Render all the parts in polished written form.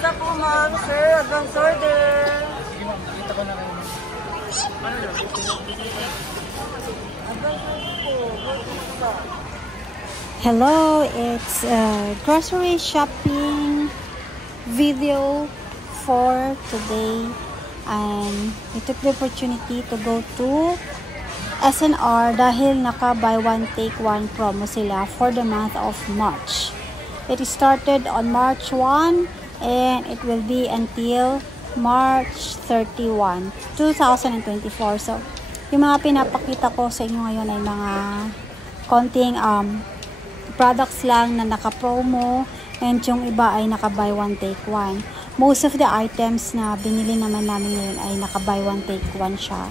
Sa po ma'am, sir, advance order. Kita ko na rin. Ano yun? Advance order po. Hello, it's a grocery shopping video for today, and we took the opportunity to go to SNR dahil naka buy one take one promo sila for the month of March. It started on March 1 and it will be until March 31, 2024. So, yung mga pinapakita ko sa inyo ngayon ay mga konting products lang na naka-promo, and yung iba ay naka-buy one take one. Most of the items na binili naman namin ngayon ay naka-buy one take one siya.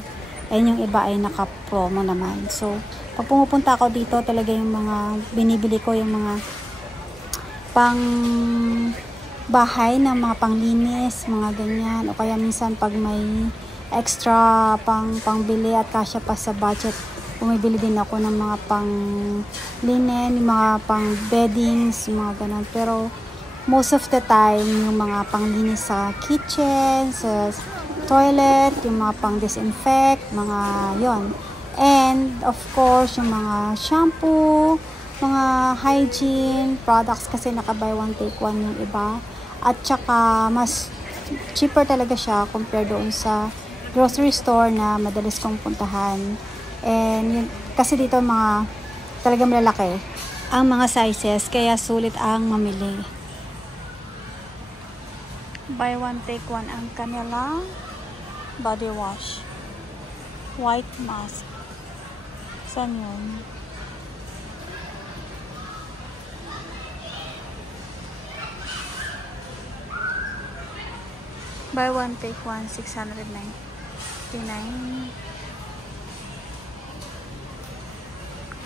And yung iba ay naka-promo naman. So, pag pumupunta ako dito, talaga yung mga binibili ko, yung mga pang bahay na mga panglinis, mga ganyan. O kaya minsan pag may extra pangbili at kasya pa sa budget, bumibili din ako ng mga pang linen, mga pang beddings, mga ganun. Pero most of the time, yung mga panglinis sa kitchen, sa toilet, yung mga pang disinfect, mga yon. And of course, yung mga shampoo, mga hygiene products, kasi naka buy one take one yung iba. At saka mas cheaper talaga siya compared doon sa grocery store na madalas kong puntahan. And yun, kasi dito mga talagang malalaki ang mga sizes, kaya sulit ang mamili. Buy one take one ang kanilang body wash, white mask. Saan yun? Buy one take one, 699.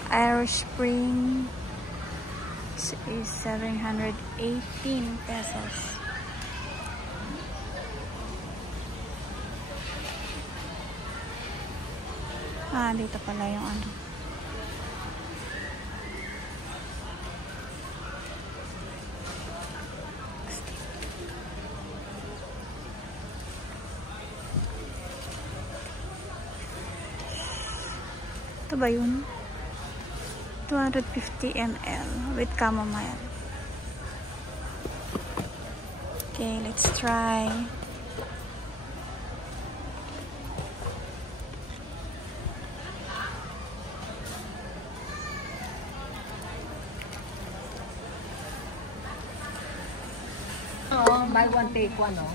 Irish Spring is 718 pesos. Dito pala yung ano. Ito ba yun? 250 ml with chamomile. Okay, let's try. Buy one take one, no?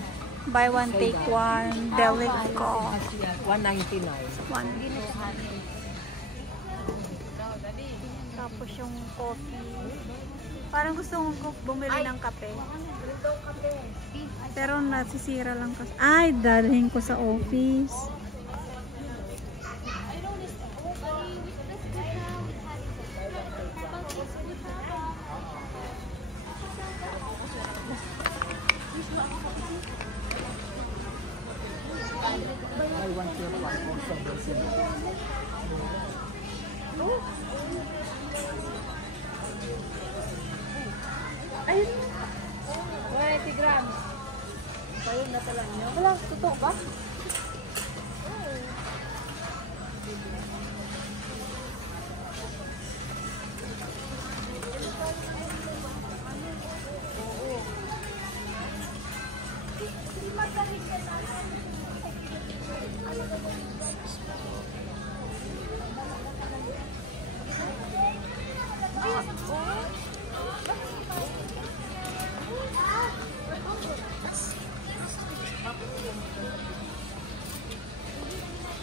Buy one take one, Delico. 199. Tapos yung coffee. Parang gusto kong bumili ng kape. Pero nasisira lang kasi. Ay, dalhin ko sa office. Buy one take one also. Ayun. 180 grams. Ayun na talang nyo. Wala, totoo ba?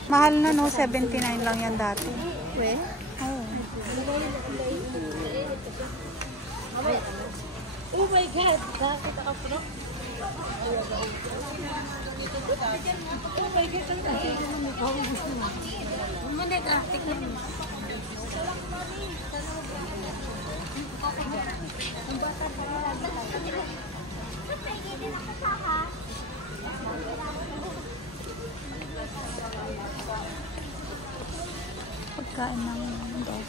Mahal na, no? 79 lang yan dati. We? Oh. Oh my God! Bakit ako pro? Oh my God! Ang kasi naman may kawang gusto mo. Muna ka, tignan mo. Ang bata pa rin lagi tayo. Pagkain ng dog.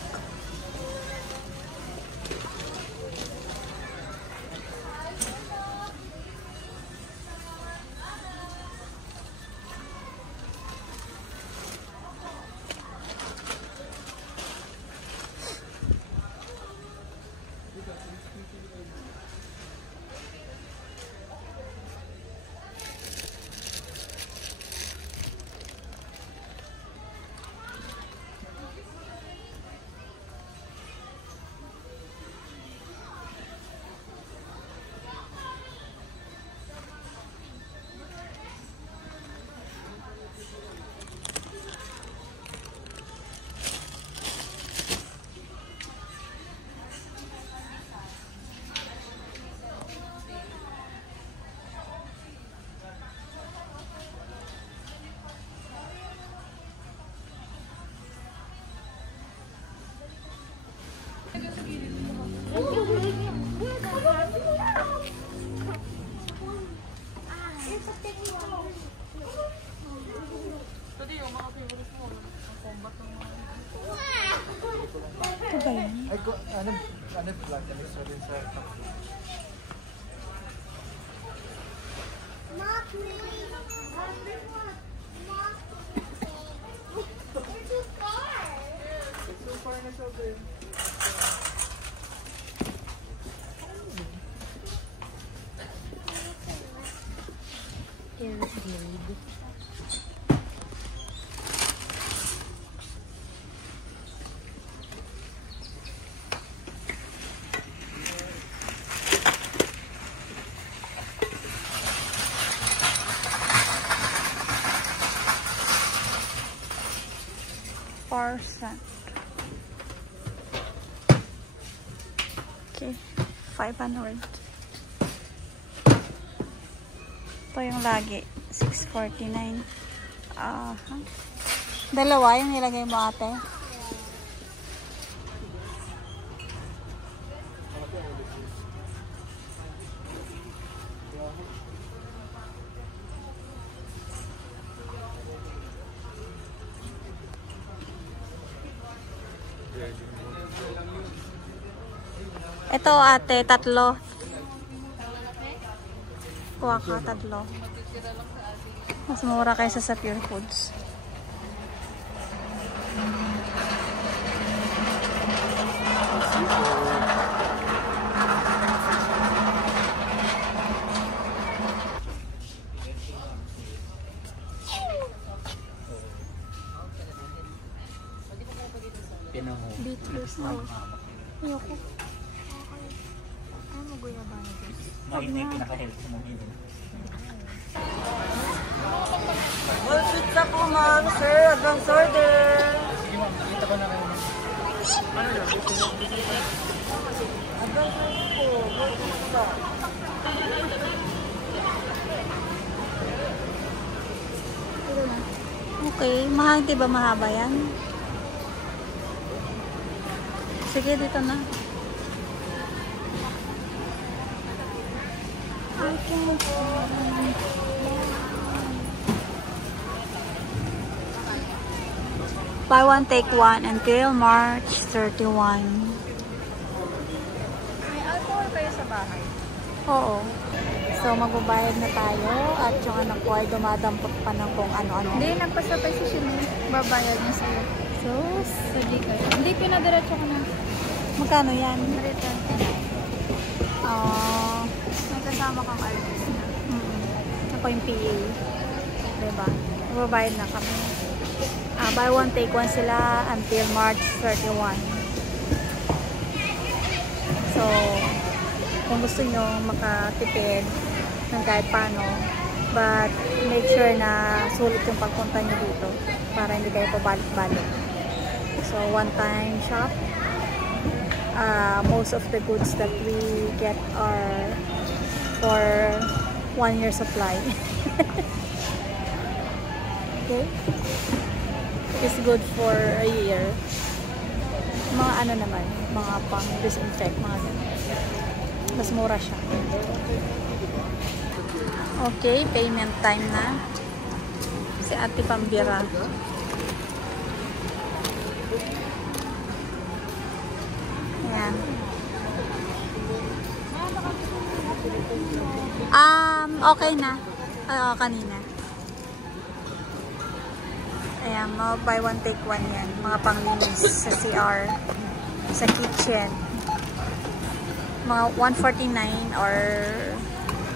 Tadi yung mga favorite mo. Ang combat ng mga... Ito ba yun? Ay, ano vlog? Ano rin sa... It's so far na siya, babe. %. Okay, 500. Ito yung lagi, 649. Dalawa yung nilagay mo, ate. Ito, ate, 3. Kuha ka, 3. Mas mura kaysa sa Pure Foods. Beetroot na. Ayoko. Ano mo guya ba nito? Mainit, pinaka-health mo yun. Well, pizza po, ma'am, sir. Advance order. Sige ma'am, nakita ko na kayo. Ano yun? Advance order po. Well, pizza. Okay, mahal, diba mahaba yan? Sige, dito na. Buy one, take one until March 31. May alcohol kayo sa bahay? Oo. So, magbabayad na tayo at yung anak ko ay dumadampot pa ng kung ano-ano. Hindi, nagpasabay si Shimmy. Babayad niya sa'yo. So, Hindi kayo. Hindi, pinadiretso ko na. magkano yan? Return. May kasama kang ID. Ako yung PA. Diba? Magbabayad na kami. Buy one, take one sila until March 31. So, kung gusto nyo makatipid ng kahit paano, but make sure na sulit yung pagpunta nyo dito para hindi kayo pabalik-balik. So, one-time shop. Most of the goods that we get are for 1 year supply. Okay? It's good for a year. Mga ano naman, mga pang disinfect, mga ganun. Mas mura siya. Okay, payment time na. Si Ate Pambira. Ayan. Okay na. Kanina. Ayan, buy one, take one yan. Mga panglinis sa CR, sa kitchen. mga 149 or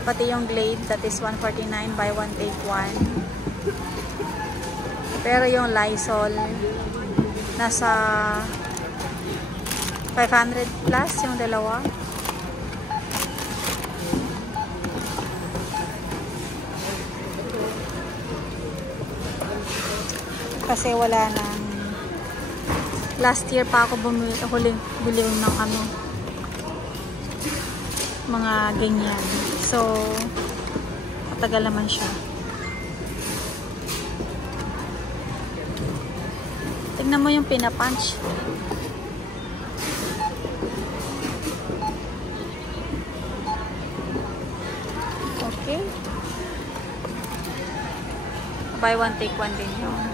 pati yung Glade, that is 149, buy one take one. Pero yung Lysol nasa 500 plus yung dalawa. Kasi wala nang, last year pa ako huling bili ng ano, mga ganyan. So matagal naman siya. Tignan mo yung pinapunch. Okay. Buy one take one din yun.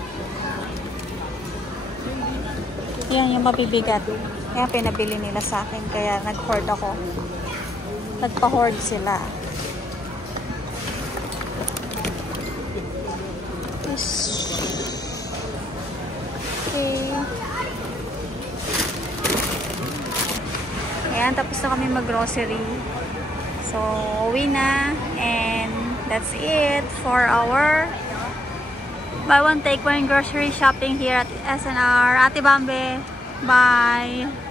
Yan yung mabibigat. Kaya pinabili nila sa akin. Kaya nag-hoard ako. Nagpa-hoard sila. Okay. Ayan, tapos na kami mag-grocery. So, uwi na. And that's it for our buy one take one grocery shopping here at SNR. Ate Bambe, bye!